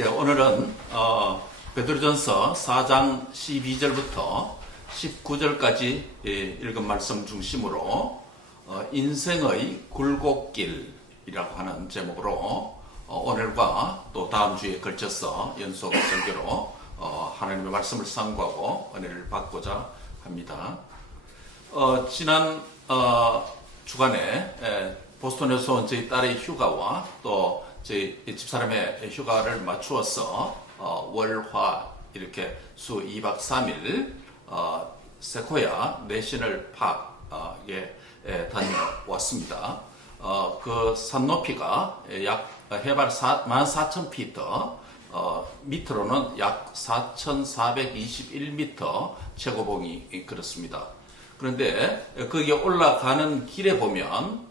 예, 오늘은 베드로전서 4장 12절부터 19절까지 읽은 말씀 중심으로 인생의 굴곡길이라고 하는 제목으로 오늘과 또 다음 주에 걸쳐서 연속 설교로 하나님의 말씀을 상고하고 은혜를 받고자 합니다. 지난 주간에 보스턴에서 온 저희 딸의 휴가와 또 저희 집사람의 휴가를 맞추어서 월화 이렇게 수 2박 3일 세코야 내셔널 파크에 다녀왔습니다. 그 산 높이가 약 해발 14,000피터, 밑으로는 약 4,421m 최고봉이 그렇습니다. 그런데 거기에 올라가는 길에 보면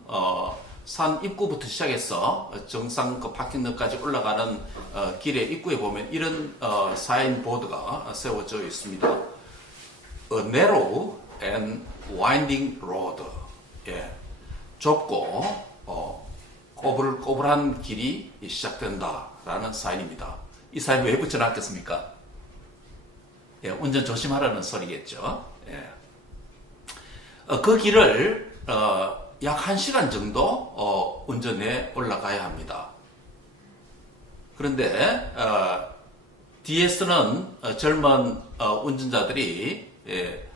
산 입구부터 시작해서 정상 그 파킹lot 올라가는 길의 입구에 보면 이런 사인보드가 세워져 있습니다. A narrow and winding road. 예, 좁고 꼬불꼬불한 길이 시작된다라는 사인입니다. 이 사인 왜 붙여놨겠습니까? 예, 운전 조심하라는 소리겠죠. 예. 그 길을 약 1시간 정도 운전해 올라가야 합니다. 그런데 뒤에서는 젊은 운전자들이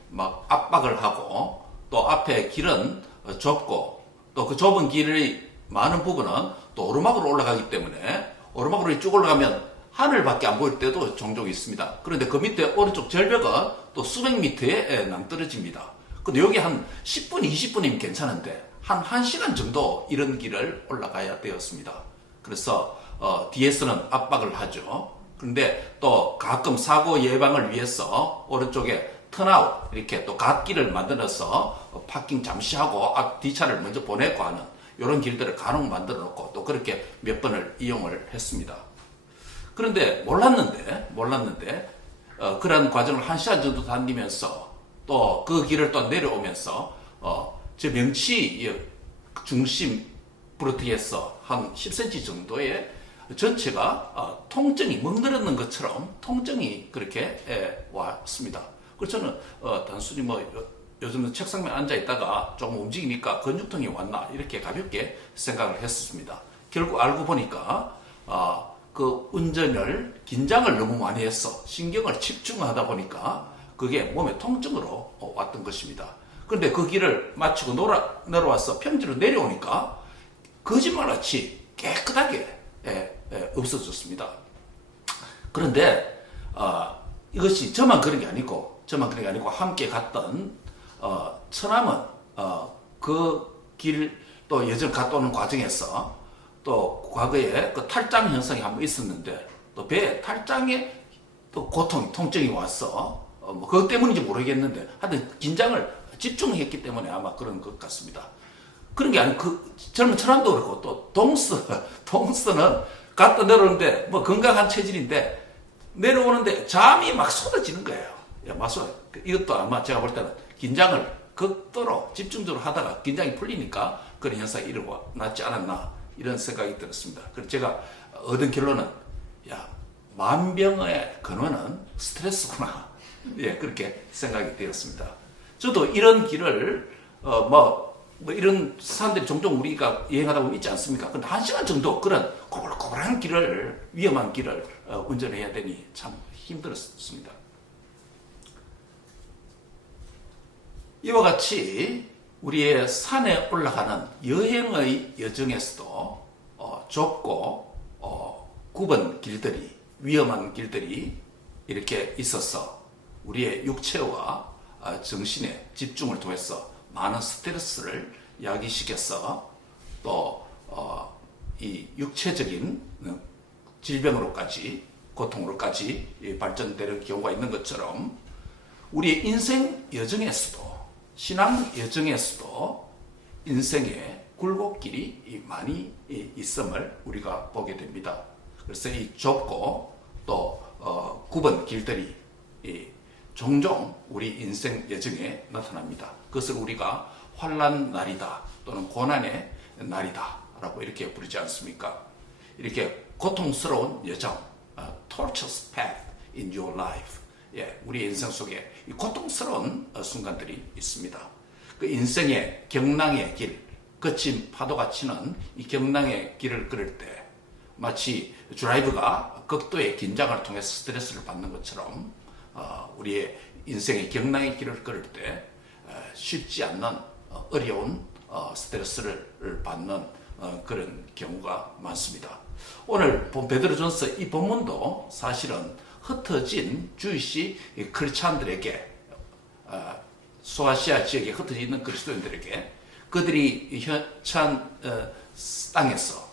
막 압박을 하고 또 앞에 길은 좁고 또 그 좁은 길의 많은 부분은 또 오르막으로 올라가기 때문에 오르막으로 쭉 올라가면 하늘밖에 안 보일 때도 종종 있습니다. 그런데 그 밑에 오른쪽 절벽은 또 수백 미터에 낭떠러집니다. 근데 여기 한 10분, 20분이면 괜찮은데 한 1시간 정도 이런 길을 올라가야 되었습니다. 그래서 뒤에서는 압박을 하죠. 그런데 또 가끔 사고 예방을 위해서 오른쪽에 턴아웃 이렇게 또 갓길을 만들어서 파킹 잠시 하고 뒷차를 먼저 보내고 하는 이런 길들을 간혹 만들어 놓고 또 그렇게 몇 번을 이용을 했습니다. 그런데 몰랐는데 그런 과정을 1시간 정도 다니면서 또 그 길을 또 내려오면서 저 명치 중심 브루트에서 한 10cm 정도의 전체가 통증이 멍들었는 것처럼 통증이 그렇게 왔습니다. 그래서 저는 단순히 요즘은 책상에 앉아 있다가 조금 움직이니까 근육통이 왔나 이렇게 가볍게 생각을 했었습니다. 결국 알고 보니까 그 운전을 긴장을 너무 많이 해서 신경을 집중하다 보니까 그게 몸에 통증으로 왔던 것입니다. 그런데 그 길을 마치고 내려와서 평지로 내려오니까 거짓말같이 깨끗하게 없어졌습니다. 그런데 이것이 저만 그런 게 아니고 함께 갔던 처남은 그 길 또 예전 갔다 오는 과정에서 또 과거에 그 탈장 현상이 한번 있었는데 또 배에 탈장에 또 통증이 왔어. 그것 때문인지 모르겠는데 하여튼 긴장을 집중했기 때문에 아마 그런 것 같습니다. 그런 게 아니고 그 젊은 처남도 그렇고 또 동스는 갔다 내려오는데 건강한 체질인데 내려오는데 잠이 막 쏟아지는 거예요. 이것도 아마 제가 볼 때는 긴장을 극도로 집중적으로 하다가 긴장이 풀리니까 그런 현상이 일어났지 않았나 이런 생각이 들었습니다. 그래서 제가 얻은 결론은 만병의 근원은 스트레스구나. 예, 그렇게 생각이 되었습니다. 저도 이런 길을 이런 사람들이 종종 우리가 여행하다 보면 있지 않습니까? 근데 1시간 정도 그런 꼬불꼬불한 길을 위험한 길을 운전해야 되니 참 힘들었습니다. 이와 같이 우리의 산에 올라가는 여행의 여정에서도 좁고 굽은 길들이 위험한 길들이 이렇게 있어서 우리의 육체와 정신의 집중을 통해서 많은 스트레스를 야기시켜서 또 이 육체적인 질병으로까지 고통으로까지 발전되는 경우가 있는 것처럼 우리의 인생 여정에서도 신앙 여정에서도 인생의 굴곡길이 많이 있음을 우리가 보게 됩니다. 그래서 이 좁고 또 굽은 길들이 종종 우리 인생 여정에 나타납니다. 그것을 우리가 환난 날이다 또는 고난의 날이다 라고 이렇게 부르지 않습니까? 이렇게 고통스러운 여정, torturous path in your life. 예, 우리 인생 속에 이 고통스러운 순간들이 있습니다. 그 인생의 경랑의 길, 거친 파도가 치는 이 경랑의 길을 걸을 때 마치 드라이브가 극도의 긴장을 통해서 스트레스를 받는 것처럼 우리의 인생의 경랑의 길을 걸을 때 쉽지 않는 어려운 스트레스를 받는 그런 경우가 많습니다. 오늘 베드로전서 이 본문도 사실은 흩어진 주이시 크리스찬들에게 소아시아 지역에 흩어져 있는 그리스도인들에게 그들이 현찬 땅에서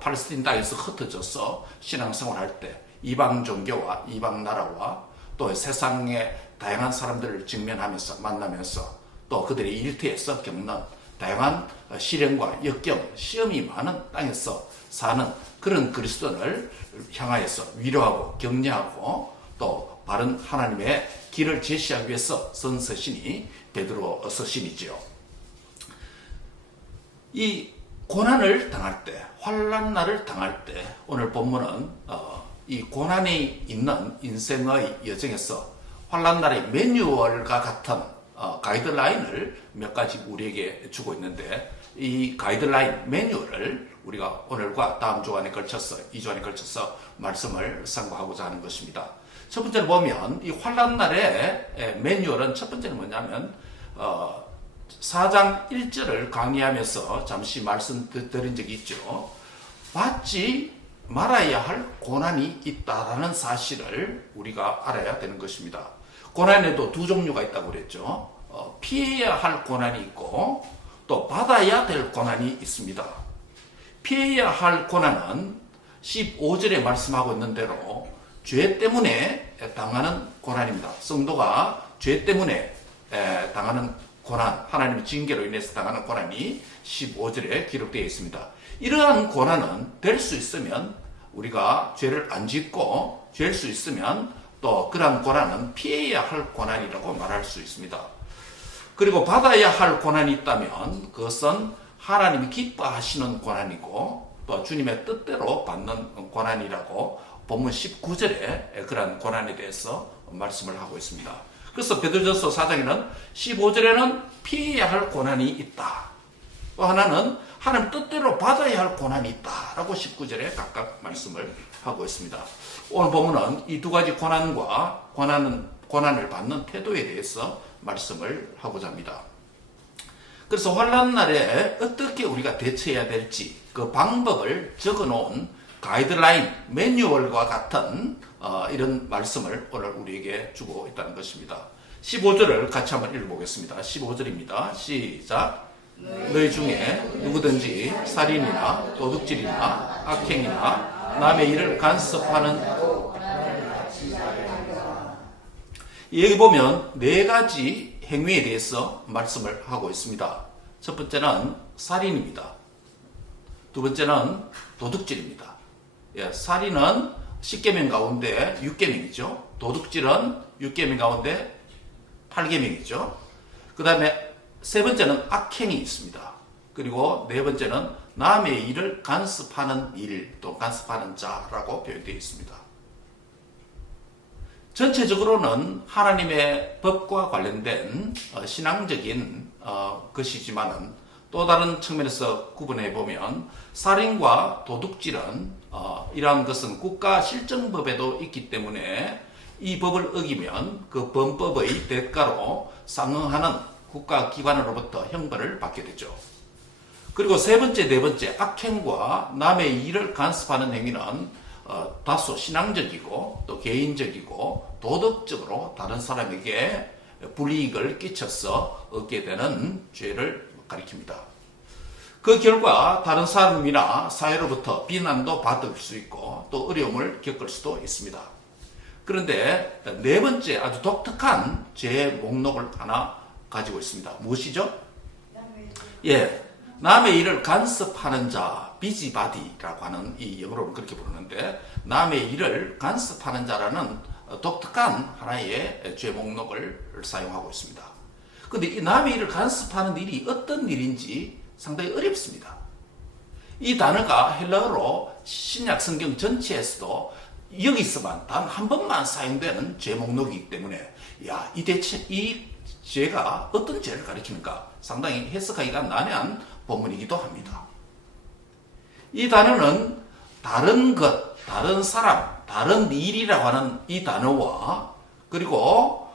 팔레스틴 땅에서 흩어져서 신앙생활할 때 이방 종교와 이방 나라와 또 세상의 다양한 사람들을 직면하면서 만나면서 또 그들의 일터에서 겪는 다양한 시련과 역경, 시험이 많은 땅에서 사는 그런 그리스도인을 향하여서 위로하고 격려하고 또 바른 하나님의 길을 제시하기 위해서 쓴 서신이 베드로 서신이지요. 이 고난을 당할 때, 환난날을 당할 때 오늘 본문은 이 고난이 있는 인생의 여정에서 환난날의 매뉴얼과 같은 가이드라인을 몇 가지 우리에게 주고 있는데 이 가이드라인 매뉴얼을 우리가 오늘과 다음 주간에 걸쳐서 2주간에 걸쳐서 말씀을 상고하고자 하는 것입니다. 첫 번째로 보면 이 환난날의 매뉴얼은 첫 번째는 뭐냐면 4장 1절을 강의하면서 잠시 말씀드린 적이 있죠. 받지 말아야 할 고난이 있다라는 사실을 우리가 알아야 되는 것입니다. 고난에도 두 종류가 있다고 그랬죠. 피해야 할 고난이 있고 또 받아야 될 고난이 있습니다. 피해야 할 고난은 15절에 말씀하고 있는 대로 죄 때문에 당하는 고난입니다. 성도가 죄 때문에 당하는 고난, 하나님의 징계로 인해서 당하는 고난이 15절에 기록되어 있습니다. 이러한 고난은 될 수 있으면 우리가 죄를 안 짓고 죄일 수 있으면 또 그러한 고난은 피해야 할 고난이라고 말할 수 있습니다. 그리고 받아야 할 고난이 있다면 그것은 하나님이 기뻐하시는 고난이고 또 주님의 뜻대로 받는 고난이라고 본문 19절에 그러한 고난에 대해서 말씀을 하고 있습니다. 그래서 베드로전서 4장에는 15절에는 피해야 할 고난이 있다. 또 하나는 하나님 뜻대로 받아야 할 고난이 있다라고 19절에 각각 말씀을 하고 있습니다. 오늘 본문은 이 두 가지 고난과 고난을 받는 태도에 대해서 말씀을 하고자 합니다. 그래서 환난날에 어떻게 우리가 대처해야 될지 그 방법을 적어놓은 가이드라인, 매뉴얼과 같은 이런 말씀을 오늘 우리에게 주고 있다는 것입니다. 15절을 같이 한번 읽어보겠습니다. 15절입니다. 시작. 너희 중에 누구든지 살인이나 도둑질이나 악행이나 남의 일을 간섭하는 여기 보면 네 가지 행위에 대해서 말씀을 하고 있습니다. 첫 번째는 살인입니다. 두 번째는 도둑질입니다. 살인은 10계명 가운데 6계명이죠. 도둑질은 6계명 가운데 8계명이죠. 그 다음에 세 번째는 악행이 있습니다. 그리고 네 번째는 남의 일을 간섭하는 일, 또 간섭하는 자라고 표현되어 있습니다. 전체적으로는 하나님의 법과 관련된 신앙적인 것이지만은 또 다른 측면에서 구분해 보면 살인과 도둑질은 이러한 것은 국가 실정법에도 있기 때문에 이 법을 어기면 그 범법의 대가로 상응하는 국가기관으로부터 형벌을 받게 되죠. 그리고 세 번째, 네 번째 악행과 남의 일을 간섭하는 행위는 다소 신앙적이고 또 개인적이고 도덕적으로 다른 사람에게 불이익을 끼쳐서 얻게 되는 죄를 가리킵니다. 그 결과 다른 사람이나 사회로부터 비난도 받을 수 있고 또 어려움을 겪을 수도 있습니다. 그런데 네 번째 아주 독특한 죄 목록을 하나 가지고 있습니다. 무엇이죠? 남의 일을 간섭하는 자, 비지바디라고 하는 이 영어로는 그렇게 부르는데 남의 일을 간섭하는 자라는 독특한 하나의 죄 목록을 사용하고 있습니다. 그런데 이 남의 일을 간섭하는 일이 어떤 일인지 상당히 어렵습니다. 이 단어가 헬라어로 신약 성경 전체에서도 여기서만 단 한 번만 사용되는 죄 목록이기 때문에 이 죄가 어떤 죄를 가리키는가 상당히 해석하기가 난해한 본문이기도 합니다. 이 단어는 다른 것, 다른 사람, 다른 일이라고 하는 이 단어와 그리고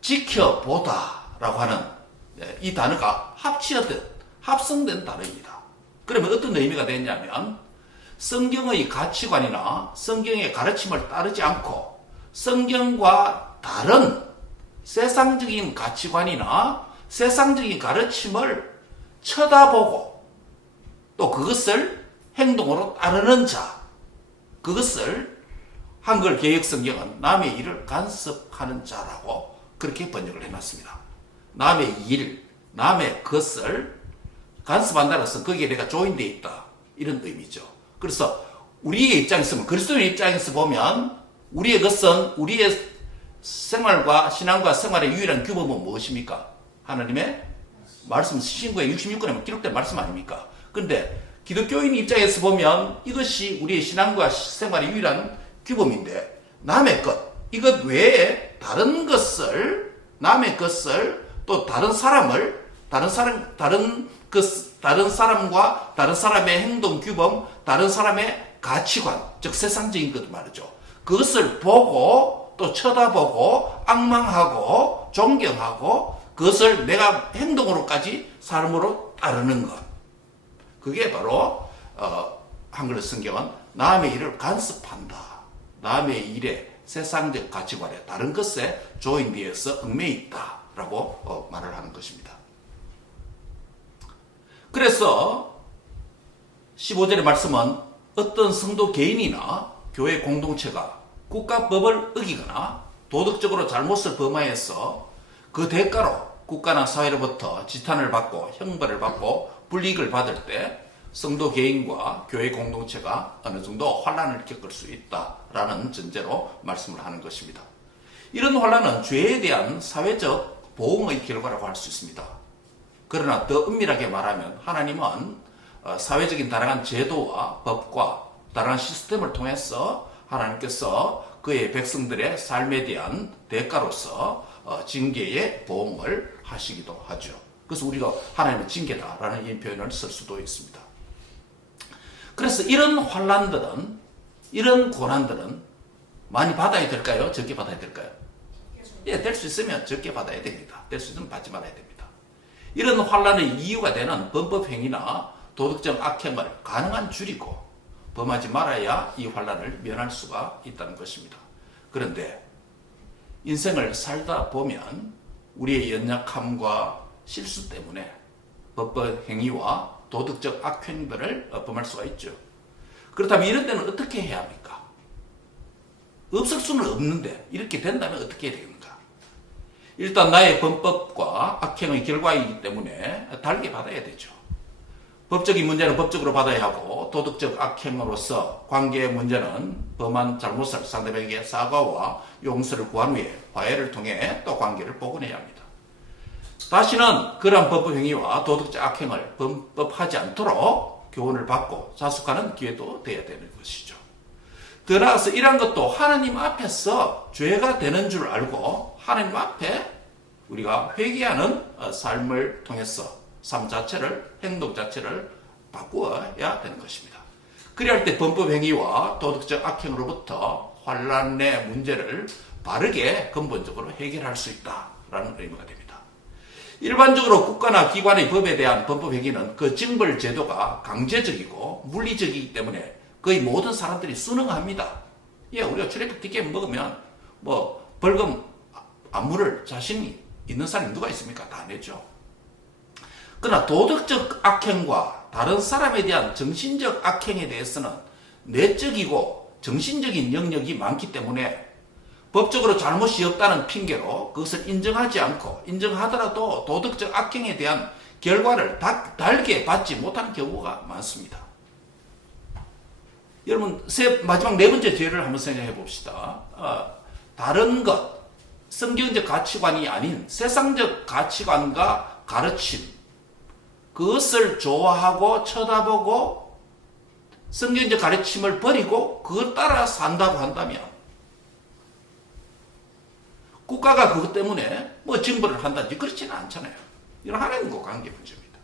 지켜보다라고 하는 이 단어가 합성된 단어입니다. 그러면 어떤 의미가 되냐면 성경의 가치관이나 성경의 가르침을 따르지 않고 성경과 다른 세상적인 가치관이나 세상적인 가르침을 쳐다보고 또 그것을 행동으로 따르는 자, 그것을 한글 개역 성경은 남의 일을 간섭하는 자라고 그렇게 번역을 해놨습니다. 남의 일, 남의 것을 간섭한다는 것은 거기에 내가 조인되어 있다 이런 의미죠. 그래서 우리의 입장에서 그리스도의 입장에서 보면 우리의 것은 우리의 생활과 신앙과 생활의 유일한 규범은 무엇입니까? 하나님의 말씀, 신구의 66권에 기록된 말씀 아닙니까? 그런데 기독교인 입장에서 보면 이것이 우리의 신앙과 생활의 유일한 규범인데 남의 것, 이것 외에 다른 것을, 남의 것을 또 다른 사람을, 다른 사람과 다른 사람의 행동 규범, 다른 사람의 가치관, 즉 세상적인 것 말이죠. 그것을 보고 또 쳐다보고 앙망하고 존경하고 그것을 내가 행동으로까지 삶으로 따르는 것. 그게 바로 한글 성경은 남의 일을 간섭한다. 남의 일에 세상적 가치관에 다른 것에 조인되어서 얽매여 있다라고 말을 하는 것입니다. 그래서 15절의 말씀은 어떤 성도 개인이나 교회 공동체가 국가법을 어기거나 도덕적으로 잘못을 범하여서 그 대가로 국가나 사회로부터 지탄을 받고 형벌을 받고 불이익을 받을 때 성도 개인과 교회 공동체가 어느 정도 환난을 겪을 수 있다라는 전제로 말씀을 하는 것입니다. 이런 환난은 죄에 대한 사회적 보응의 결과라고 할 수 있습니다. 그러나 더 엄밀하게 말하면 하나님은 사회적인 다양한 제도와 법과 다양한 시스템을 통해서 하나님께서 그의 백성들의 삶에 대한 대가로서 징계의 보응을 하시기도 하죠. 그래서 우리가 하나님의 징계다라는 이 표현을 쓸 수도 있습니다. 그래서 이런 환난들은, 이런 고난들은 많이 받아야 될까요? 적게 받아야 될까요? 예, 될 수 있으면 적게 받아야 됩니다. 될 수 있으면 받지 말아야 됩니다. 이런 환난의 이유가 되는 범법행위나 도덕적 악행을 가능한 줄이고 범하지 말아야 이 환난을 면할 수가 있다는 것입니다. 그런데 인생을 살다 보면 우리의 연약함과 실수 때문에 법법행위와 도덕적 악행들을 범할 수가 있죠. 그렇다면 이런 때는 어떻게 해야 합니까? 없을 수는 없는데 이렇게 된다면 어떻게 해야 되는가? 일단 나의 범법과 악행의 결과이기 때문에 다르게 받아야 되죠. 법적인 문제는 법적으로 받아야 하고 도덕적 악행으로서 관계의 문제는 범한 잘못을 상대방에게 사과와 용서를 구한 후에 화해를 통해 또 관계를 복원해야 합니다. 다시는 그러한 법행위와 도덕적 악행을 범법하지 않도록 교훈을 받고 자숙하는 기회도 되어야 되는 것이죠. 더 나아가서 이러한 것도 하나님 앞에서 죄가 되는 줄 알고 하나님 앞에 우리가 회개하는 삶을 통해서 삶 자체를, 행동 자체를 바꾸어야 되는 것입니다. 그래야 할 때 범법행위와 도덕적 악행으로부터 환난의 문제를 바르게 근본적으로 해결할 수 있다라는 의미가 됩니다. 일반적으로 국가나 기관의 법에 대한 범법행위는 그 징벌 제도가 강제적이고 물리적이기 때문에 거의 모든 사람들이 순응합니다. 예, 우리가 트래픽 티켓 먹으면 벌금 안 물을 자신이 있는 사람이 누가 있습니까? 다 내죠. 그러나 도덕적 악행과 다른 사람에 대한 정신적 악행에 대해서는 내적이고 정신적인 영역이 많기 때문에 법적으로 잘못이 없다는 핑계로 그것을 인정하지 않고 인정하더라도 도덕적 악행에 대한 결과를 달게 받지 못하는 경우가 많습니다. 여러분 마지막 네 번째 죄를 한번 생각해 봅시다. 다른 것, 성경적 가치관이 아닌 세상적 가치관과 가르침, 그것을 좋아하고 쳐다보고 성경적 가르침을 버리고 그걸 따라 산다고 한다면 국가가 그것 때문에 뭐 징벌을 한다든지 그렇지는 않잖아요. 이건 하나님과 관계 문제입니다.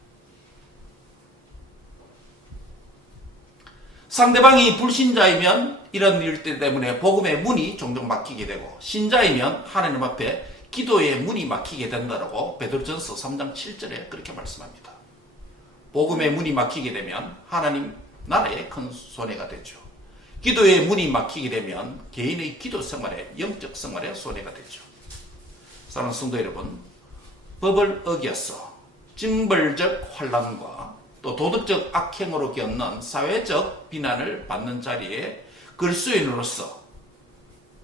상대방이 불신자이면 이런 일 때문에 복음의 문이 종종 막히게 되고, 신자이면 하나님 앞에 기도의 문이 막히게 된다라고 베드로전서 3장 7절에 그렇게 말씀합니다. 복음의 문이 막히게 되면 하나님 나라에 큰 손해가 되죠. 기도의 문이 막히게 되면 개인의 기도 생활에, 영적 생활에 손해가 되죠. 사랑하는 성도 여러분, 법을 어겨서 징벌적 환난과 또 도덕적 악행으로 겪는 사회적 비난을 받는 자리에 그리스도인으로서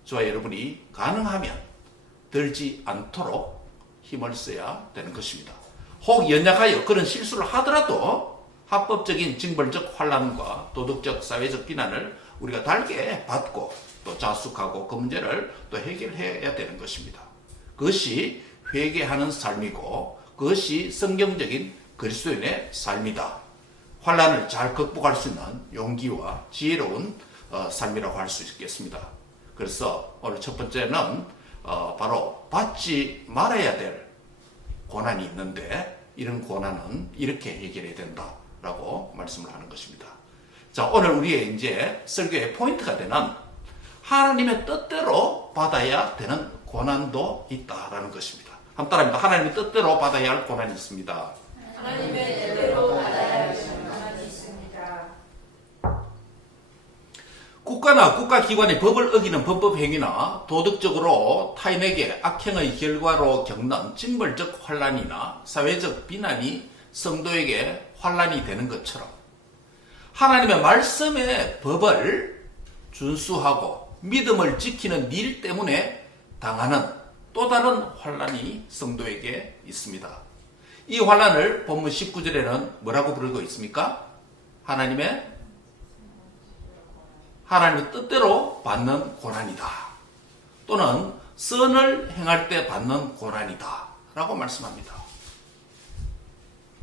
저와 여러분이 가능하면 들지 않도록 힘을 써야 되는 것입니다. 혹 연약하여 그런 실수를 하더라도 합법적인 징벌적 환난과 도덕적 사회적 비난을 우리가 달게 받고 또 자숙하고 그 문제를 또 해결해야 되는 것입니다. 그것이 회개하는 삶이고 그것이 성경적인 그리스도인의 삶이다. 환난을 잘 극복할 수 있는 용기와 지혜로운 삶이라고 할 수 있겠습니다. 그래서 오늘 첫 번째는 바로 받지 말아야 될 고난이 있는데 이런 고난은 이렇게 해결해야 된다라고 말씀을 하는 것입니다. 자, 오늘 우리의 이제 설교의 포인트가 되는 하나님의 뜻대로 받아야 되는 고난도 있다라는 것입니다. 한번 따라합니다. 하나님의 뜻대로 받아야 할 고난이 있습니다. 하나님의 뜻대로 받아야 할 고난이 있습니다. 국가나 국가기관의 법을 어기는 범법 행위나 도덕적으로 타인에게 악행의 결과로 겪는 징벌적 환난이나 사회적 비난이 성도에게 환난이 되는 것처럼 하나님의 말씀의 법을 준수하고 믿음을 지키는 일 때문에 당하는 또 다른 환난이 성도에게 있습니다. 이 환난을 본문 19절에는 뭐라고 부르고 있습니까? 하나님의 뜻대로 받는 고난이다. 또는 선을 행할 때 받는 고난이다. 라고 말씀합니다.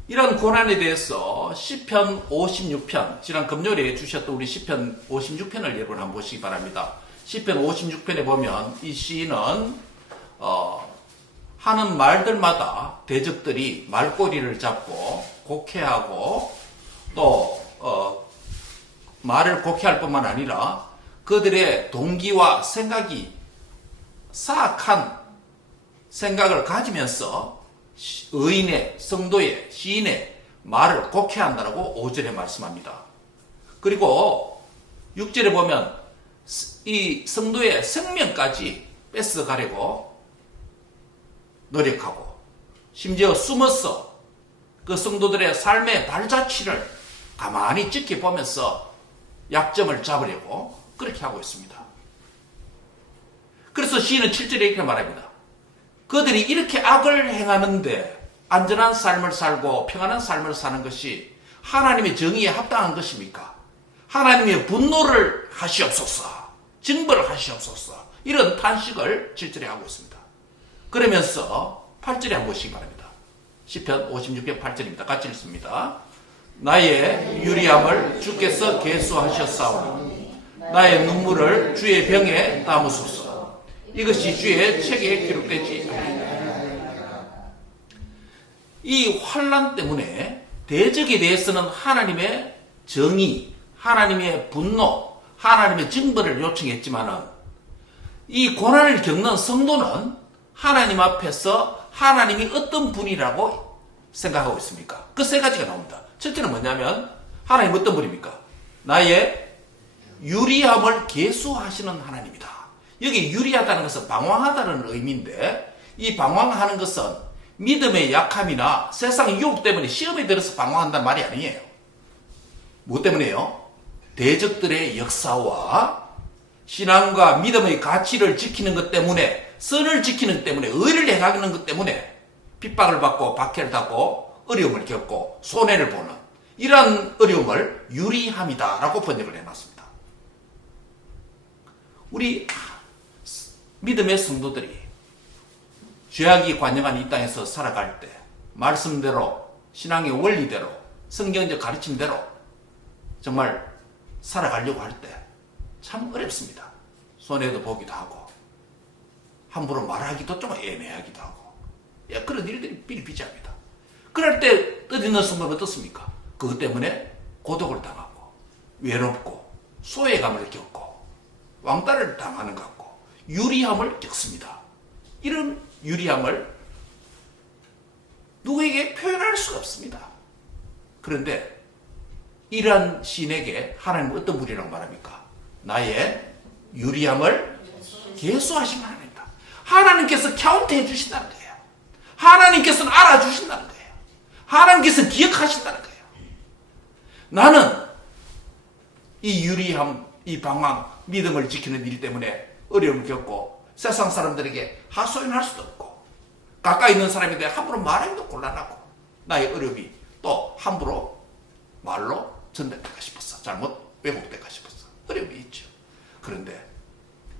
이런 고난에 대해서 시편 56편, 지난 금요일에 주셨던 우리 시편 56편을 여러분 한번 보시기 바랍니다. 시편 56편에 보면 이 시인은 하는 말들마다 대적들이 말꼬리를 잡고 곡해하고 또 말을 곡해할 뿐만 아니라 그들의 동기와 생각이 사악한 생각을 가지면서 의인의, 성도의, 시인의 말을 곡해한다라고 5절에 말씀합니다. 그리고 6절에 보면 이 성도의 생명까지 뺏어가려고 노력하고 심지어 숨어서 그 성도들의 삶의 발자취를 가만히 지켜보면서 약점을 잡으려고 그렇게 하고 있습니다. 그래서 시인은 7절에 이렇게 말합니다. 그들이 이렇게 악을 행하는데 안전한 삶을 살고 평안한 삶을 사는 것이 하나님의 정의에 합당한 것입니까? 하나님의 분노를 하시옵소서, 징벌을 하시옵소서, 이런 탄식을 7절에 하고 있습니다. 그러면서 8절에 한번 보시기 바랍니다. 시편 56편 8절입니다. 같이 읽습니다. 나의 유리함을 주께서 계수하셨사오니 나의 눈물을 주의 병에 담으소서. 이것이 주의 책에 기록되지 않느니라. 이 환난 때문에 대적에 대해서는 하나님의 정의, 하나님의 분노, 하나님의 징벌을 요청했지만은 이 고난을 겪는 성도는 하나님 앞에서 하나님이 어떤 분이라고 생각하고 있습니까? 그 세 가지가 나옵니다. 첫째는 뭐냐면 하나님 어떤 분입니까? 나의 유리함을 계수하시는 하나님이다. 여기 유리하다는 것은 방황하다는 의미인데 이 방황하는 것은 믿음의 약함이나 세상 유혹 때문에 시험에 들어서 방황한다는 말이 아니에요. 뭐 때문에요? 대적들의 역사와 신앙과 믿음의 가치를 지키는 것 때문에, 선을 지키는 것 때문에, 의를 행하는 것 때문에 핍박을 받고 박해를 받고 어려움을 겪고 손해를 보는 이러한 어려움을 유리함이다라고 번역을 해놨습니다. 우리 믿음의 성도들이 죄악이 관영한 이 땅에서 살아갈 때 말씀대로, 신앙의 원리대로, 성경적 가르침대로 정말 살아가려고 할 때 참 어렵습니다. 손해도 보기도 하고 함부로 말하기도 좀 애매하기도 하고 그런 일들이 비일비재합니다. 그럴 때 떠드는 순간 어떻습니까? 그것 때문에 고독을 당하고 외롭고 소외감을 겪고 왕따를 당하는 것 같고 유리함을 겪습니다. 이런 유리함을 누구에게 표현할 수가 없습니다. 그런데 이러한 시인에게 하나님은 어떤 분이라고 말합니까? 나의 유리함을 계수하시는 하나님이다. 하나님께서 카운트해 주신다는 거예요. 하나님께서는 알아주신다는 거예요. 하나님께서 기억하신다는 거예요. 나는 이 유리함, 이 방황, 믿음을 지키는 일 때문에 어려움을 겪고 세상 사람들에게 하소연할 수도 없고 가까이 있는 사람에 대해 함부로 말하기도 곤란하고 나의 어려움이 또 함부로 말로 전달될까 싶어서 잘못 왜곡될까 싶어서 어려움이 있죠. 그런데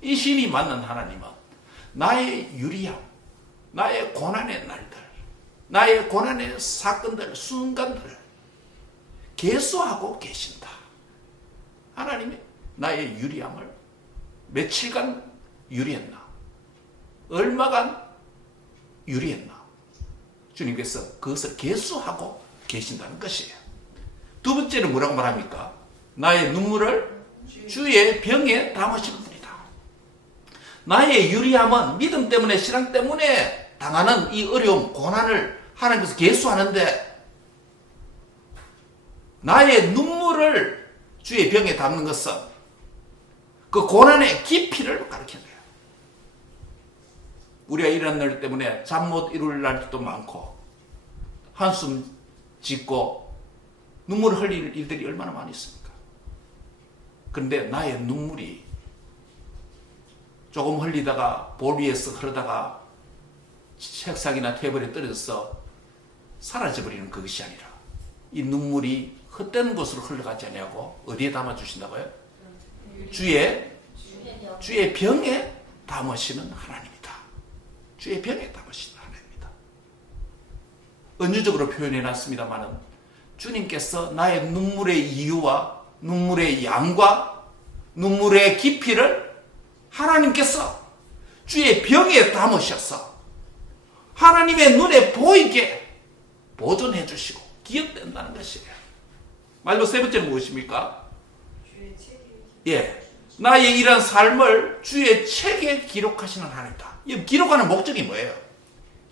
이 신이 만난 하나님은 나의 유리함, 나의 고난의 날들, 나의 고난의 사건들, 순간들을 계수하고 계신다. 하나님이 나의 유리함을 며칠간 유리했나? 얼마간 유리했나? 주님께서 그것을 계수하고 계신다는 것이에요. 두 번째는 뭐라고 말합니까? 나의 눈물을 주의 병에 담으신 분이다. 나의 유리함은 믿음 때문에 신앙 때문에 당하는 이 어려움, 고난을 하나님께서 계수하는데 나의 눈물을 주의 병에 담는 것은 그 고난의 깊이를 가리키는 거예요. 우리가 이런 날 때문에 잠 못 이룰 날도 많고 한숨 짓고 눈물을 흘릴 일들이 얼마나 많이 있습니까? 그런데 나의 눈물이 조금 흘리다가 볼 위에서 흐르다가 책상이나 테이블에 떨어져서 사라져버리는 그것이 아니라 이 눈물이 헛되는 곳으로 흘러가지 않냐고 어디에 담아주신다고요? 주의 병에 담으시는 하나님이다. 주의 병에 담으시는 하나님이다. 은유적으로 표현해놨습니다마는 주님께서 나의 눈물의 이유와 눈물의 양과 눈물의 깊이를 하나님께서 주의 병에 담으셔서 하나님의 눈에 보이게 보존해 주시고 기억된다는 것이에요. 마지막 세 번째는 무엇입니까? 나의 이러한 삶을 주의 책에 기록하시는 하나님이다. 이 기록하는 목적이 뭐예요?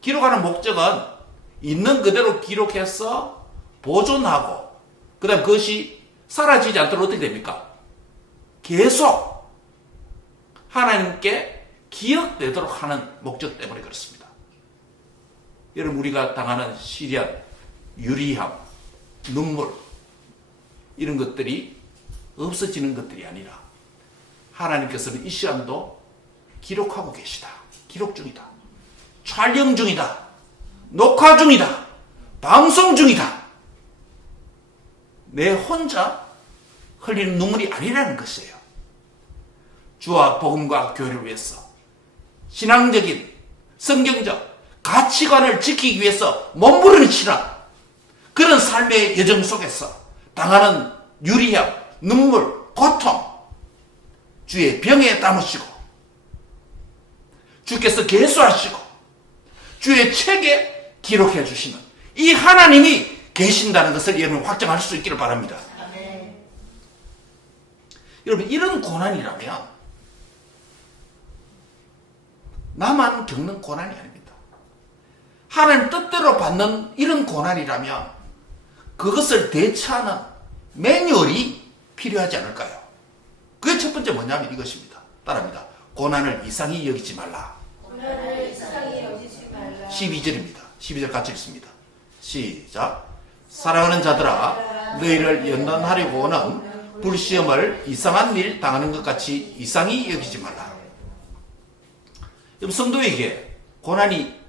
기록하는 목적은 있는 그대로 기록해서 보존하고 그 다음 그것이 사라지지 않도록 어떻게 됩니까? 계속 하나님께 기억되도록 하는 목적 때문에 그렇습니다. 여러분 우리가 당하는 시련, 유리함, 눈물 이런 것들이 없어지는 것들이 아니라 하나님께서는 이 시간도 기록하고 계시다. 기록 중이다. 촬영 중이다. 녹화 중이다. 방송 중이다. 내 혼자 흘리는 눈물이 아니라는 것이에요. 주와 복음과 교회를 위해서 신앙적인 성경적 가치관을 지키기 위해서 몸부림치는 그런 삶의 여정 속에서 당하는 유리함, 눈물, 고통 주의 병에 담으시고 주께서 계수하시고 주의 책에 기록해 주시는 이 하나님이 계신다는 것을 여러분 확정할 수 있기를 바랍니다. 아멘. 여러분 이런 고난이라면 나만 겪는 고난이 아닙니다. 하나님 뜻대로 받는 이런 고난이라면 그것을 대처하는 매뉴얼이 필요하지 않을까요? 그게 첫 번째 뭐냐면 이것입니다. 따라합니다. 고난을 이상히 여기지 말라. 고난을 이상히 여기지 말라. 12절입니다. 12절 같이 읽습니다. 시작. 사랑하는 자들아 너희를 연단하려고 오는 불시험을 이상한 일 당하는 것 같이 이상히 여기지 말라. 여러분 성도에게 고난이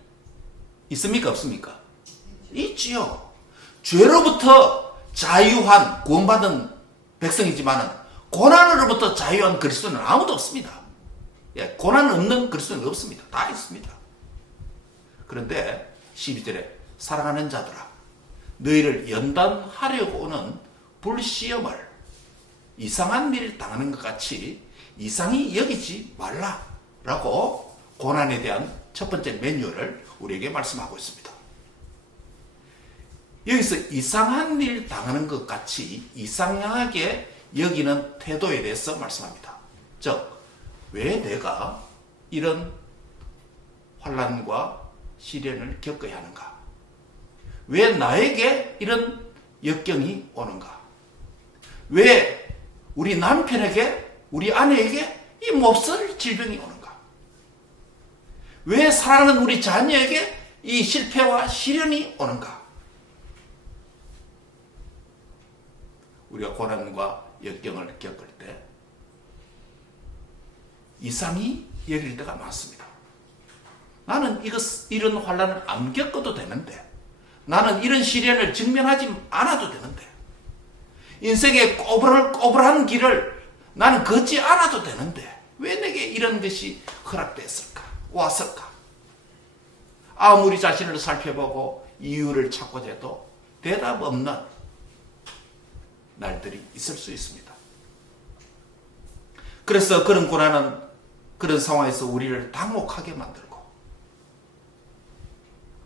있습니까 없습니까? 있지요. 죄로부터 자유한 구원받은 백성이지만 고난으로부터 자유한 그리스도는 아무도 없습니다. 고난 없는 그리스도는 없습니다. 다 있습니다. 그런데 12절에 사랑하는 자들아 너희를 연단하려고 오는 불시험을 이상한 일을 당하는 것 같이 이상히 여기지 말라라고 고난에 대한 첫 번째 매뉴얼을 우리에게 말씀하고 있습니다. 여기서 이상한 일 당하는 것 같이 이상하게 여기는 태도에 대해서 말씀합니다. 즉, 왜 내가 이런 환난과 시련을 겪어야 하는가? 왜 나에게 이런 역경이 오는가? 왜 우리 남편에게, 우리 아내에게 이 몹쓸 질병이 오는가? 왜 사랑하는 우리 자녀에게 이 실패와 시련이 오는가? 우리가 고난과 역경을 겪을 때 이상히 여길 때가 많습니다. 나는 이런 환난을 안 겪어도 되는데, 나는 이런 시련을 직면하지 않아도 되는데, 인생의 꼬불한 길을 나는 걷지 않아도 되는데 왜 내게 이런 것이 허락됐을까? 왔을까? 아무리 자신을 살펴보고 이유를 찾고자 해도 대답 없는 날들이 있을 수 있습니다. 그래서 그런 고난은 그런 상황에서 우리를 당혹하게 만들고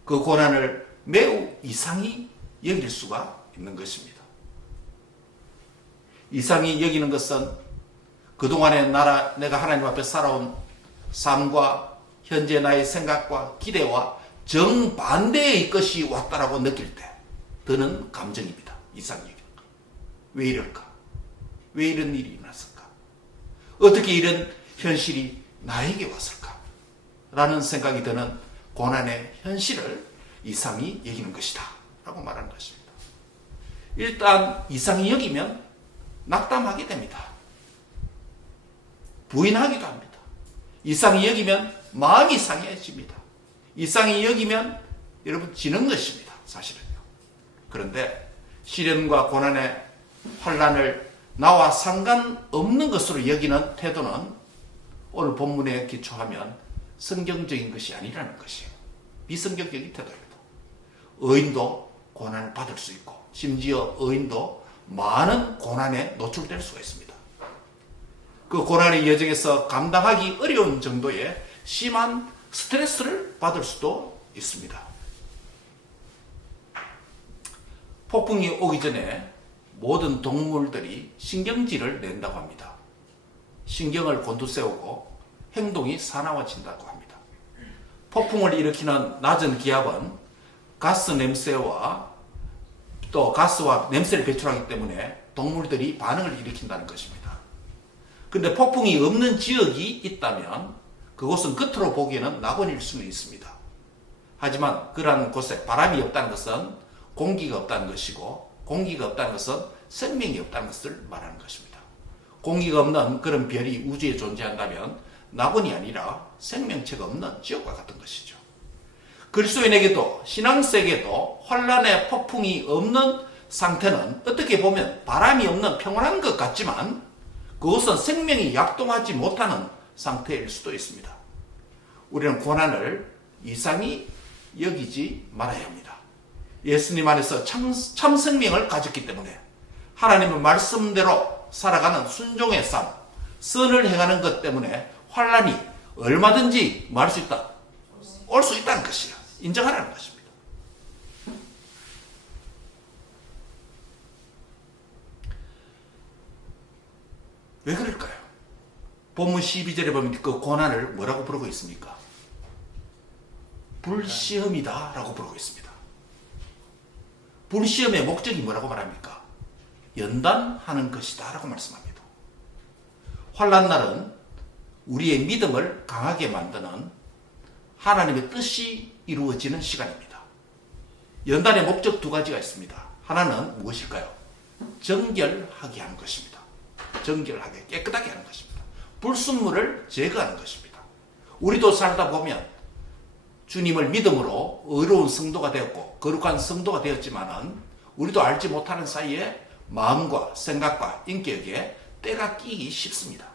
그 고난을 매우 이상히 여길 수가 있는 것입니다. 이상히 여기는 것은 그동안에 내가 하나님 앞에 살아온 삶과 현재 나의 생각과 기대와 정반대의 것이 왔다라고 느낄 때 드는 감정입니다. 이상히 여기는 것. 왜 이럴까? 왜 이런 일이 일어났을까? 어떻게 이런 현실이 나에게 왔을까? 라는 생각이 드는 고난의 현실을 이상히 여기는 것이다 라고 말하는 것입니다. 일단 이상히 여기면 낙담하게 됩니다. 부인하기도 합니다. 이상히 여기면 마음이 상해집니다. 이상히 여기면 여러분 지는 것입니다. 사실은요. 그런데 시련과 고난의 환난을 나와 상관없는 것으로 여기는 태도는 오늘 본문에 기초하면 성경적인 것이 아니라는 것이에요. 비성경적인 태도입니다. 의인도 고난을 받을 수 있고 심지어 의인도 많은 고난에 노출될 수가 있습니다. 그 고난의 여정에서 감당하기 어려운 정도의 심한 스트레스를 받을 수도 있습니다. 폭풍이 오기 전에 모든 동물들이 신경질을 낸다고 합니다. 신경을 곤두세우고 행동이 사나워진다고 합니다. 폭풍을 일으키는 낮은 기압은 가스 냄새와 또 가스와 냄새를 배출하기 때문에 동물들이 반응을 일으킨다는 것입니다. 그런데 폭풍이 없는 지역이 있다면 그곳은 겉으로 보기에는 낙원일 수는 있습니다. 하지만 그러한 곳에 바람이 없다는 것은 공기가 없다는 것이고, 공기가 없다는 것은 생명이 없다는 것을 말하는 것입니다. 공기가 없는 그런 별이 우주에 존재한다면 낙원이 아니라 생명체가 없는 지역과 같은 것이죠. 그리스도인에게도 신앙세계도 환란의 폭풍이 없는 상태는 어떻게 보면 바람이 없는 평온한 것 같지만 그것은 생명이 약동하지 못하는 상태일 수도 있습니다. 우리는 고난을 이상히 여기지 말아야 합니다. 예수님 안에서 참 생명을 가졌기 때문에 하나님의 말씀대로 살아가는 순종의 삶, 선을 행하는 것 때문에 환란이 얼마든지 말할 수 있다, 올 수 있다는 것이야. 인정하라는 것입니다. 왜 그럴까요? 본문 12절에 보면 그 고난을 뭐라고 부르고 있습니까? 불시험이다 라고 부르고 있습니다. 불시험의 목적이 뭐라고 말합니까? 연단하는 것이다 라고 말씀합니다. 환난날은 우리의 믿음을 강하게 만드는 하나님의 뜻이 이루어지는 시간입니다. 연단의 목적 두 가지가 있습니다. 하나는 무엇일까요? 정결하게 하는 것입니다. 정결하게, 깨끗하게 하는 것입니다. 불순물을 제거하는 것입니다. 우리도 살다 보면 주님을 믿음으로 의로운 성도가 되었고 거룩한 성도가 되었지만은 우리도 알지 못하는 사이에 마음과 생각과 인격에 때가 끼기 쉽습니다.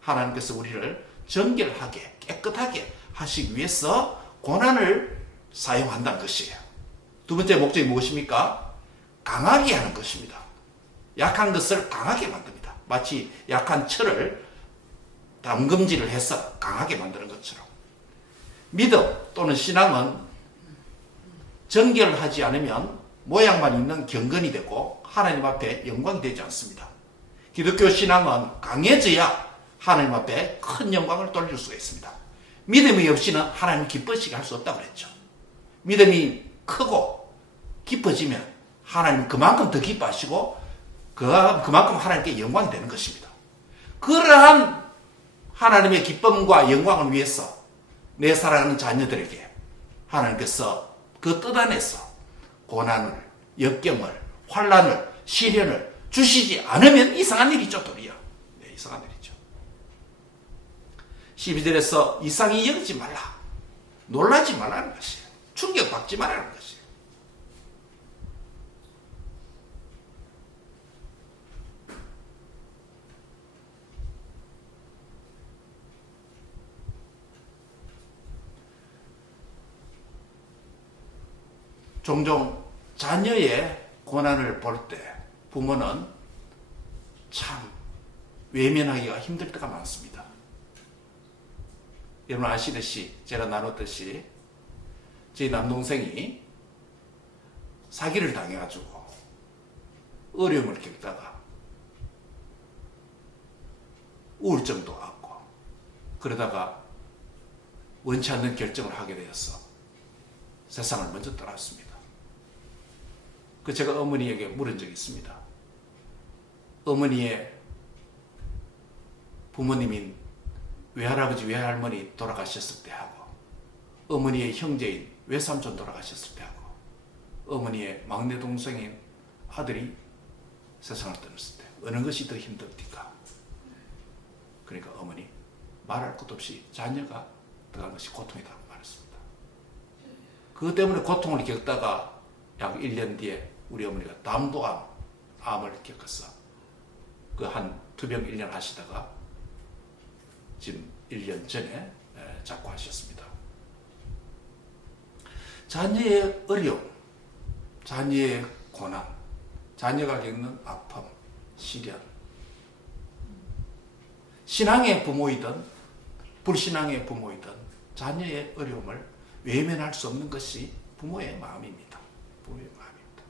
하나님께서 우리를 정결하게 깨끗하게 하시기 위해서 고난을 사용한다는 것이에요. 두 번째 목적이 무엇입니까? 강하게 하는 것입니다. 약한 것을 강하게 만듭니다. 마치 약한 철을 담금질을 해서 강하게 만드는 것처럼 믿음 또는 신앙은 정결하지 않으면 모양만 있는 경건이 되고 하나님 앞에 영광이 되지 않습니다. 기독교 신앙은 강해져야 하나님 앞에 큰 영광을 돌릴 수가 있습니다. 믿음이 없이는 하나님 기뻐지게 할 수 없다고 그랬죠. 믿음이 크고 깊어지면 하나님 그만큼 더 기뻐하시고 그만큼 하나님께 영광이 되는 것입니다. 그러한 하나님의 기쁨과 영광을 위해서 내 사랑하는 자녀들에게 하나님께서 그 뜻 안에서 고난을, 역경을, 환난을, 시련을 주시지 않으면 이상한 일이죠, 도리어. 네, 이상한 일이죠. 12절에서 이상히 여기지 말라. 놀라지 말라는 것이에요. 충격받지 말라는 것이에요. 종종 자녀의 고난을 볼 때 부모는 참 외면하기가 힘들 때가 많습니다. 여러분 아시듯이 제가 나눴듯이 제 남동생이 사기를 당해가지고 어려움을 겪다가 우울증도 왔고 그러다가 원치 않는 결정을 하게 되어서 세상을 먼저 떠났습니다. 그 제가 어머니에게 물은 적이 있습니다. 어머니의 부모님인 외할아버지 외할머니 돌아가셨을 때 하고 어머니의 형제인 외삼촌 돌아가셨을 때 하고 어머니의 막내 동생인 아들이 세상을 떠났을 때 어느 것이 더 힘듭니까? 그러니까 어머니 말할 것도 없이 자녀가 들어간 것이 고통이다 말했습니다. 그것 때문에 고통을 겪다가 약 1년 뒤에 우리 어머니가 암을 겪었어. 그 한 투병 1년 하시다가 지금 1년 전에 작고하셨습니다. 자녀의 어려움, 자녀의 고난, 자녀가 겪는 아픔, 시련, 신앙의 부모이든 불신앙의 부모이든 자녀의 어려움을 외면할 수 없는 것이 부모의 마음입니다. 부모의 마음입니다.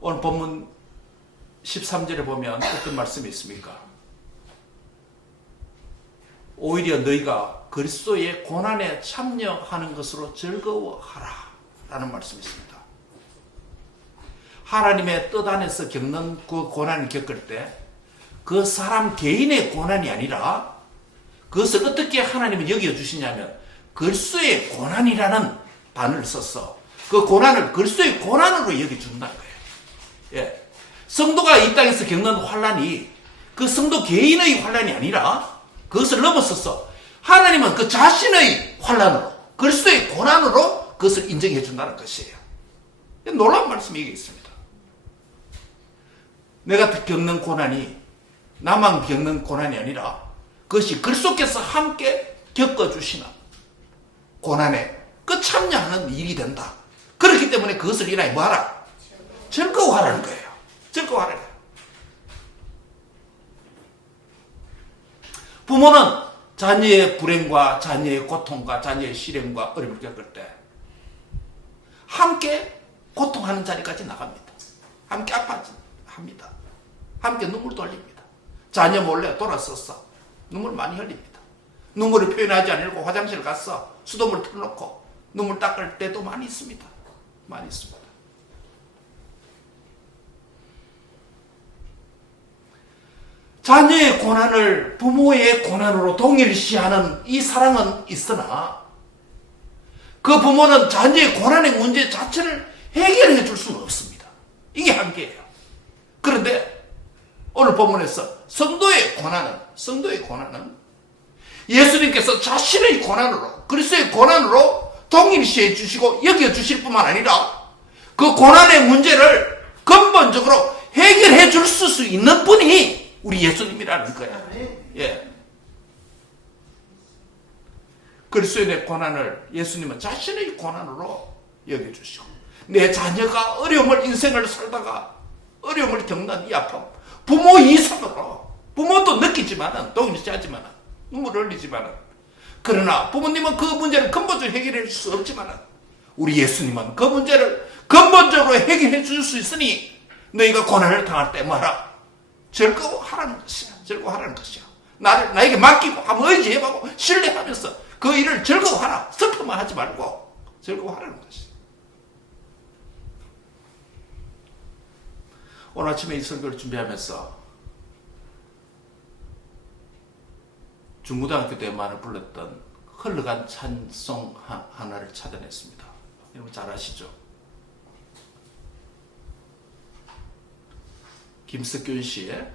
오늘 본문 13절에 보면 어떤 말씀이 있습니까? 오히려 너희가 그리스도의 고난에 참여하는 것으로 즐거워하라 라는 말씀이 있습니다. 하나님의 뜻 안에서 겪는 그 고난을 겪을 때 그 사람 개인의 고난이 아니라 그것을 어떻게 하나님은 여겨주시냐면 그리스도의 고난이라는 단어를 써서 그 고난을 그리스도의 고난으로 여겨준다는 거예요. 예. 성도가 이 땅에서 겪는 환난이 그 성도 개인의 환난이 아니라 그것을 넘어서서 하나님은 그 자신의 환난으로 그리스도의 고난으로 그것을 인정해 준다는 것이에요. 놀라운 말씀이 이게 있습니다. 내가 겪는 고난이 나만 겪는 고난이 아니라 그것이 그리스도께서 함께 겪어주시는 고난에 그 참여하는 일이 된다. 그렇기 때문에 그것을 인하여 뭐하라? 즐거워하라는 거예요. 즐거워하라는 거예요. 부모는 자녀의 불행과 자녀의 고통과 자녀의 시련과 어려움을 겪을 때 함께 고통하는 자리까지 나갑니다. 함께 아파합니다. 함께 눈물도 흘립니다. 자녀 몰래 돌아섰어. 눈물 많이 흘립니다. 눈물을 표현하지 않으려고 화장실 갔어. 수돗물 틀어놓고 눈물 닦을 때도 많이 있습니다. 많이 있습니다. 자녀의 고난을 부모의 고난으로 동일시하는 이 사랑은 있으나 그 부모는 자녀의 고난의 문제 자체를 해결해 줄 수는 없습니다. 이게 한계예요. 그런데 오늘 본문에서 성도의 고난은 예수님께서 자신의 고난으로 그리스도의 고난으로 동일시해 주시고 여겨 주실 뿐만 아니라 그 고난의 문제를 근본적으로 해결해 줄 수 있는 분이 우리 예수님이라는 거예요. 예. 그리스도의 고난을 예수님은 자신의 고난으로 여겨주시고 내 자녀가 어려움을 인생을 살다가 어려움을 겪는 이 아픔, 부모 이상으로 부모도 느끼지만은 동일시하지만은 눈물을 흘리지만은 그러나 부모님은 그 문제를 근본적으로 해결해 줄 수 없지만은 우리 예수님은 그 문제를 근본적으로 해결해 줄 수 있으니 너희가 고난을 당할 때 뭐하라? 즐거워하라는 것이야. 즐거워하라는 것이야. 나에게 맡기고 한번 의지해보고 신뢰하면서 그 일을 즐거워하라. 슬픔만 하지 말고 즐거워하라는 것이야. 오늘 아침에 이 설교를 준비하면서 중고등학교 때만을 불렀던 흘러간 찬송 하나를 찾아냈습니다. 여러분 잘 아시죠? 김석균 씨의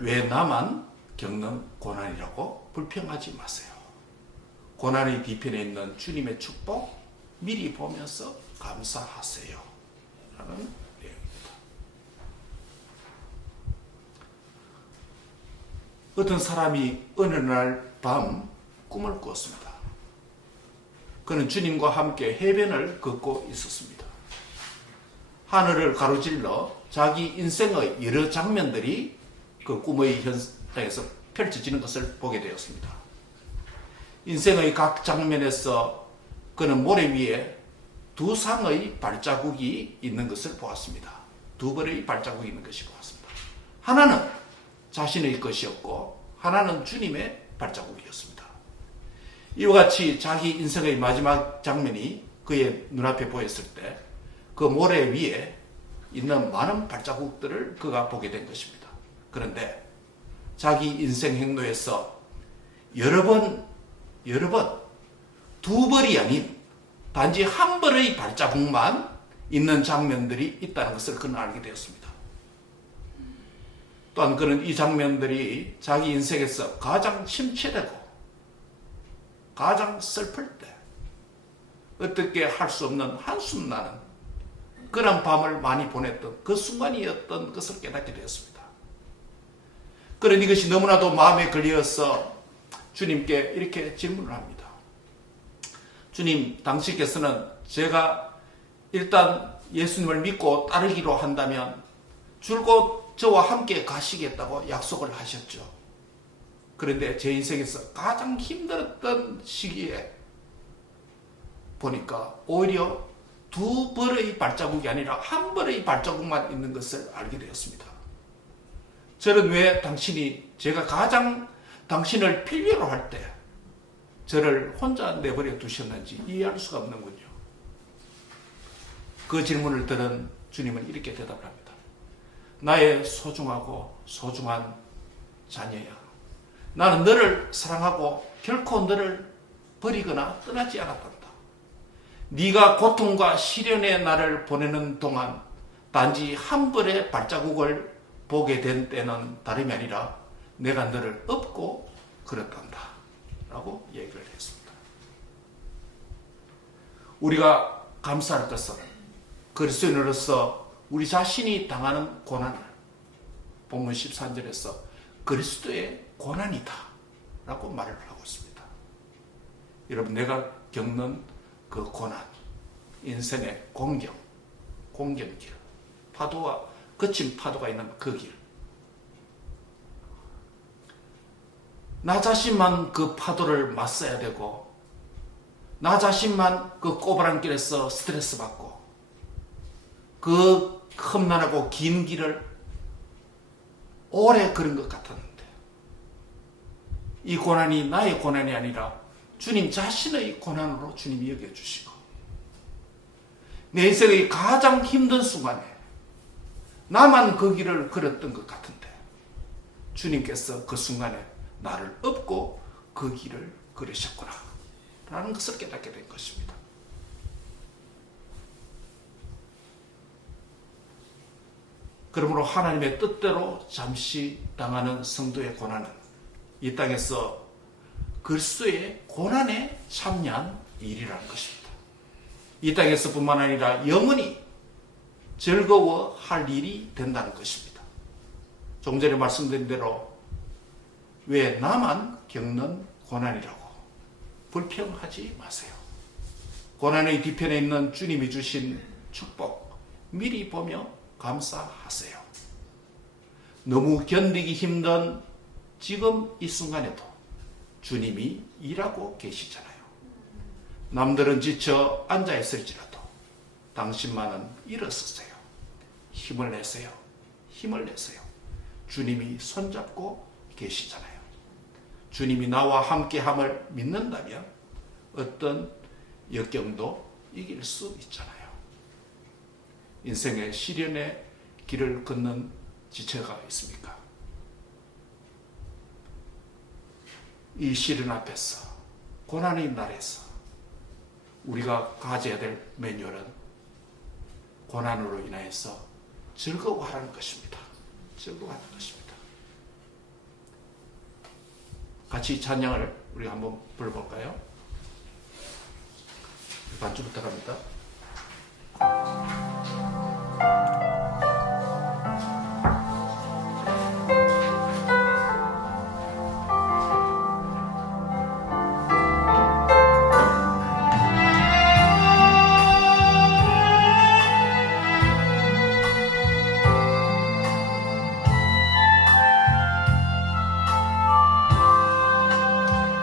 왜 나만 겪는 고난이라고 불평하지 마세요. 고난의 뒤편에 있는 주님의 축복 미리 보면서 감사하세요. 라는 내용입니다. 어떤 사람이 어느 날 밤 꿈을 꾸었습니다. 그는 주님과 함께 해변을 걷고 있었습니다. 하늘을 가로질러 자기 인생의 여러 장면들이 그 꿈의 현장에서 펼쳐지는 것을 보게 되었습니다. 인생의 각 장면에서 그는 모래 위에 두 상의 발자국이 있는 것을 보았습니다. 두 벌의 발자국이 있는 것이 보았습니다. 하나는 자신의 것이었고 하나는 주님의 발자국이었습니다. 이와 같이 자기 인생의 마지막 장면이 그의 눈앞에 보였을 때 그 모래 위에 있는 많은 발자국들을 그가 보게 된 것입니다. 그런데 자기 인생 행로에서 여러 번 두 벌이 아닌 단지 한 벌의 발자국만 있는 장면들이 있다는 것을 그는 알게 되었습니다. 또한 그는 이 장면들이 자기 인생에서 가장 침체되고 가장 슬플 때 어떻게 할 수 없는 한숨 나는 그런 밤을 많이 보냈던 그 순간이었던 것을 깨닫게 되었습니다. 그런 이것이 너무나도 마음에 걸려서 주님께 이렇게 질문을 합니다. 주님, 당신께서는 제가 일단 예수님을 믿고 따르기로 한다면 줄곧 저와 함께 가시겠다고 약속을 하셨죠. 그런데 제 인생에서 가장 힘들었던 시기에 보니까 오히려 두 벌의 발자국이 아니라 한 벌의 발자국만 있는 것을 알게 되었습니다. 저는 왜 당신이 제가 가장 당신을 필요로 할 때 저를 혼자 내버려 두셨는지 이해할 수가 없는군요. 그 질문을 들은 주님은 이렇게 대답을 합니다. 나의 소중하고 소중한 자녀야. 나는 너를 사랑하고 결코 너를 버리거나 떠나지 않았단다. 네가 고통과 시련의 날을 보내는 동안 단지 한 벌의 발자국을 보게 된 때는 다름이 아니라 내가 너를 업고 그랬단다. 라고 얘기를 했습니다. 우리가 감사할 것은 그리스도인으로서 우리 자신이 당하는 고난을 본문 13절에서 그리스도의 고난이다 라고 말을 하고 있습니다. 여러분, 내가 겪는 그 고난, 인생의 공경길, 파도와 거친 파도가 있는 그 길. 나 자신만 그 파도를 맞서야 되고 나 자신만 그 꼬부랑길에서 스트레스 받고 그 험난하고 긴 길을 오래 걸은 것 같았는데 이 고난이 나의 고난이 아니라 주님 자신의 고난으로 주님이 여겨주시고 내 인생의 가장 힘든 순간에 나만 그 길을 걸었던 것 같은데 주님께서 그 순간에 나를 업고 그 길을 걸으셨구나 라는 것을 깨닫게 된 것입니다. 그러므로 하나님의 뜻대로 잠시 당하는 성도의 고난은 이 땅에서 그리스도의 고난에 참여한 일이라는 것입니다. 이 땅에서 뿐만 아니라 영원히 즐거워할 일이 된다는 것입니다. 조금 전에 말씀드린 대로 왜 나만 겪는 고난이라고 불평하지 마세요. 고난의 뒤편에 있는 주님이 주신 축복 미리 보며 감사하세요. 너무 견디기 힘든 지금 이 순간에도 주님이 일하고 계시잖아요. 남들은 지쳐 앉아있을지라도 당신만은 일어서세요. 힘을 내세요. 힘을 내세요. 주님이 손잡고 계시잖아요. 주님이 나와 함께함을 믿는다면 어떤 역경도 이길 수 있잖아요. 인생의 시련의 길을 걷는 지체가 있습니까? 이 시련 앞에서, 고난의 날에서 우리가 가져야 될 매뉴얼은 고난으로 인하여서 즐거워하라는 것입니다. 즐거워하는 것입니다. 같이 찬양을 우리 한번 불러볼까요? 반주부터 갑니다.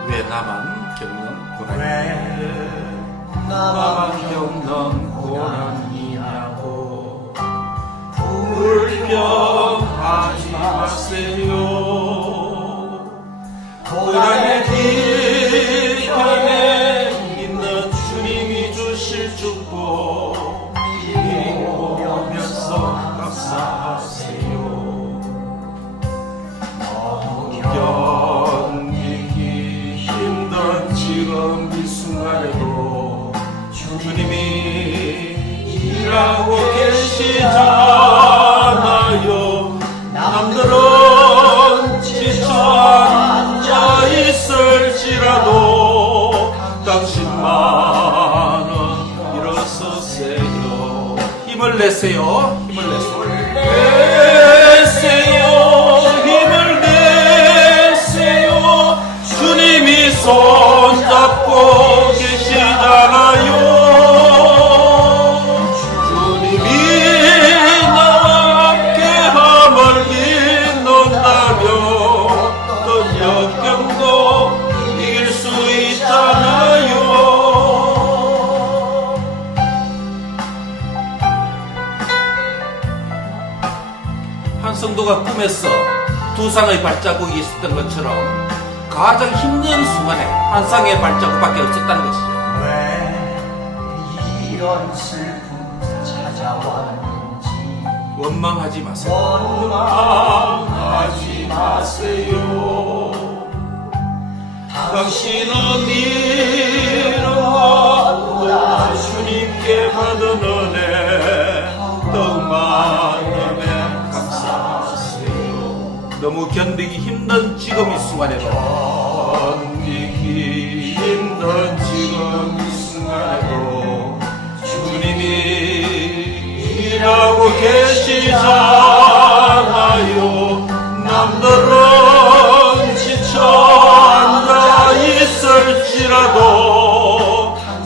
왜 나만 겪는 고난이냐? 나만 겪는 고난이냐고 불평하지 마세요. 고난의 뒤편에 있는 주님이 주실 축복 미리 보면서 감사하세요. 너무 견디기 힘든 지금 이 순간에도 주님이 일하고 계시잖아요. 남들은 지쳐 앉아 있을지라도 당신만은 일어서세요. 힘을 내세요. 힘을 내세요. 힘을 내세요. 주님이 손잡고 계시잖아요. 성도가 꿈에서 두 쌍의 발자국이 있었던 것처럼 가장 힘든 순간에 한 쌍의 발자국밖에 없었다는 것이죠. 왜 이런 슬픔 찾아왔는지 원망하지 마세요. 원망하지 마세요. 당신은 이런 것보다 주님께 받은 은혜 더욱 많음에 감사하세요. 너무 견디기 힘든 지금 이 순간에도 견디기 힘든 지금 이 순간에도 주님이 일하고 계시잖아요. 남들은 지쳐 앉아 있을지라도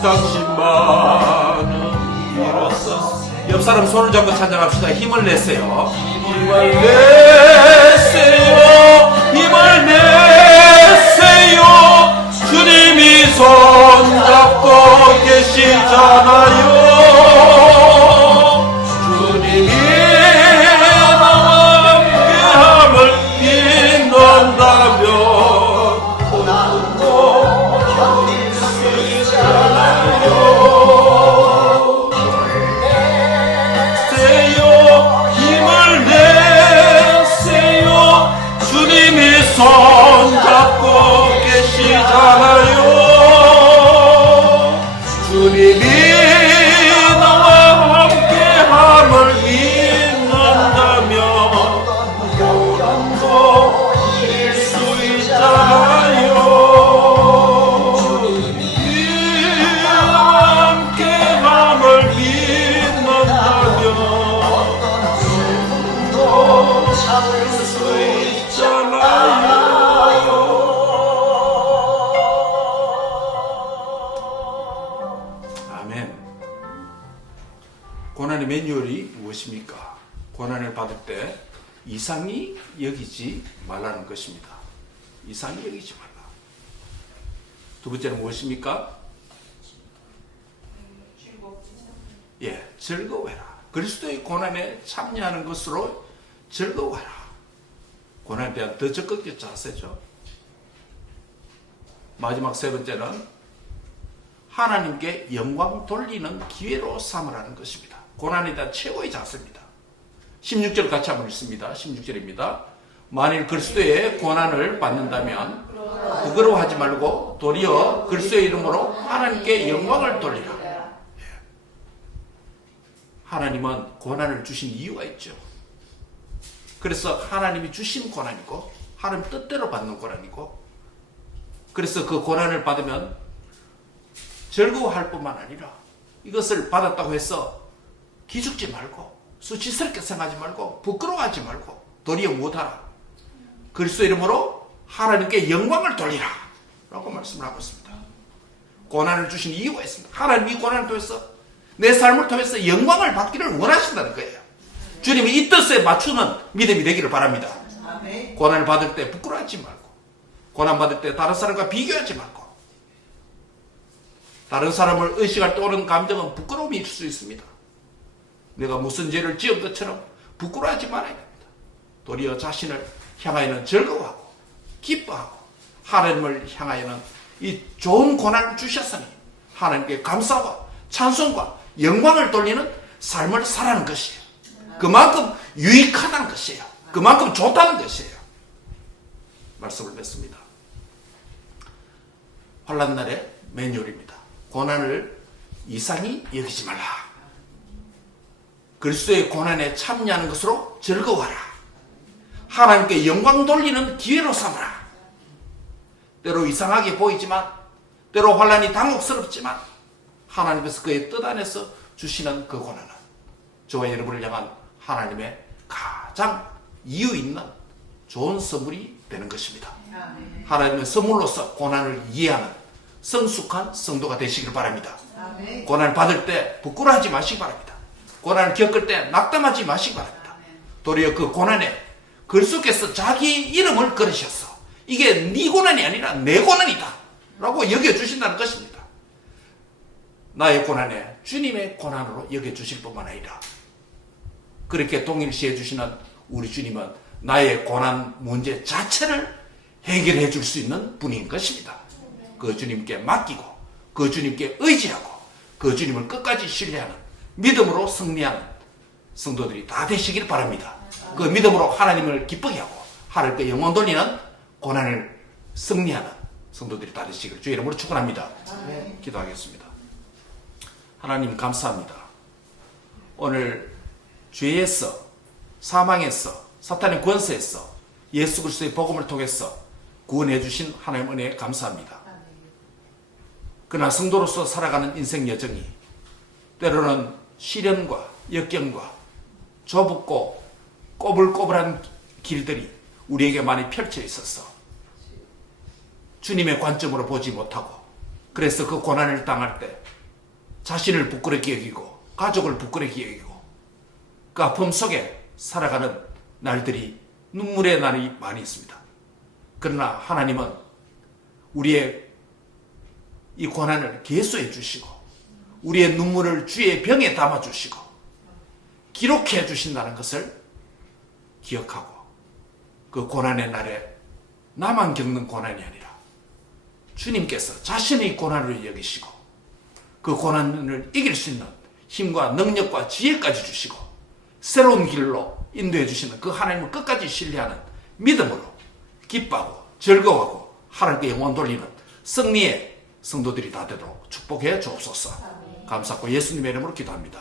당신만은 일어서 옆 사람 손을 잡고 찬양합시다. 힘을 내세요. 힘을 내세요. 힘을 내세요. 주님이 손잡고 계시잖아요. 주님이 나와 함께함을 믿는다면 고난도 견딜 수 있잖아요. 힘을 내세요. 주님이 손잡고 계시잖아요. 주님이 나와 함께함을 믿는다면 고난도 이길 수 있잖아요. 주님이 나와 함께함을 믿는다면 참을 수 있잖아요. 아멘. 고난의 매뉴얼이 무엇입니까? 고난을 받을 때 이상히 여기지 말라는 것입니다. 이상히 여기지 말라. 두 번째는 무엇입니까? 예, 즐거워해라. 그리스도의 고난에 참여하는 것으로 즐거워해라. 고난에 대한 더 적극적 자세죠. 마지막 세 번째는 하나님께 영광 돌리는 기회로 삼으라는 것입니다. 고난에 대한 최고의 자세입니다. 16절 같이 한번 읽습니다. 16절입니다. 만일 그리스도의 고난을 받는다면 부끄러워하지 말고 도리어 그리스도의 이름으로 하나님께 영광을 돌리라. 하나님은 고난을 주신 이유가 있죠. 그래서 하나님이 주신 고난이고 하나님 뜻대로 받는 고난이고, 그래서 그 고난을 받으면 즐거워할 뿐만 아니라 이것을 받았다고 해서 기죽지 말고 수치스럽게 생각하지 말고 부끄러워하지 말고 도리어 못하라. 그리스도 이름으로 하나님께 영광을 돌리라 라고 말씀을 하고 있습니다. 고난을 주신 이유가 있습니다. 하나님이 고난을 통해서 내 삶을 통해서 영광을 받기를 원하신다는 거예요. 주님이 이 뜻에 맞추는 믿음이 되기를 바랍니다. 고난을 받을 때 부끄러워하지 말고, 고난 받을 때 다른 사람과 비교하지 말고, 다른 사람을 의식할 때 오는 감정은 부끄러움일 수 있습니다. 내가 무슨 죄를 지은 것처럼 부끄러워하지 말아야 됩니다. 도리어 자신을 향하여는 즐거워하고 기뻐하고 하나님을 향하여는 이 좋은 고난을 주셨으니 하나님께 감사와 찬송과 영광을 돌리는 삶을 살아가는 것이에요. 그만큼 유익하다는 것이에요. 그만큼 좋다는 것이에요. 말씀을 맺습니다. 환난날의 매뉴얼입니다. 고난을 이상히 여기지 말라. 그리스도의 고난에 참여하는 것으로 즐거워하라. 하나님께 영광 돌리는 기회로 삼으라. 때로 이상하게 보이지만, 때로 환난이 당혹스럽지만 하나님께서 그의 뜻 안에서 주시는 그 고난은 저와 여러분을 향한 하나님의 가장 이유 있는 좋은 선물이 되는 것입니다. 하나님의 선물로서 고난을 이해하는 성숙한 성도가 되시길 바랍니다. 고난을 받을 때 부끄러워하지 마시기 바랍니다. 고난을 겪을 때 낙담하지 마시기 바랍니다. 도리어 그 고난에 그리스도께서 자기 이름을 걸으셔서 이게 네 고난이 아니라 내 고난이다 라고 여겨주신다는 것입니다. 나의 고난에 주님의 고난으로 여겨주실 뿐만 아니라 그렇게 동일시해 주시는 우리 주님은 나의 고난 문제 자체를 해결해 줄 수 있는 분인 것입니다. 그 주님께 맡기고 그 주님께 의지하고 그 주님을 끝까지 신뢰하는 믿음으로 승리하는 성도들이 다 되시길 바랍니다. 그 믿음으로 하나님을 기쁘게 하고 하나님께 영광 돌리는 고난을 승리하는 성도들이 다 되시길 주의 이름으로 축원합니다. 기도하겠습니다. 하나님 감사합니다. 오늘 죄에서, 사망에서, 사탄의 권세에서 예수 그리스도의 복음을 통해서 구원해 주신 하나님 은혜에 감사합니다. 그러나 성도로서 살아가는 인생 여정이 때로는 시련과 역경과 좁고 꼬불꼬불한 길들이 우리에게 많이 펼쳐 있어서 주님의 관점으로 보지 못하고, 그래서 그 고난을 당할 때 자신을 부끄럽게 여기고 가족을 부끄럽게 여기고 그 아픔 속에 살아가는 날들이 눈물의 날이 많이 있습니다. 그러나 하나님은 우리의 이 고난을 계수해 주시고 우리의 눈물을 주의 병에 담아 주시고 기록해 주신다는 것을 기억하고 그 고난의 날에 나만 겪는 고난이 아니라 주님께서 자신의 고난을 여기시고 그 고난을 이길 수 있는 힘과 능력과 지혜까지 주시고 새로운 길로 인도해 주시는 그 하나님을 끝까지 신뢰하는 믿음으로 기뻐하고 즐거워하고 하나님께 영광 돌리는 승리의 성도들이 다 되도록 축복해 주옵소서. 감사하고 예수님의 이름으로 기도합니다.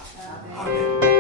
아멘.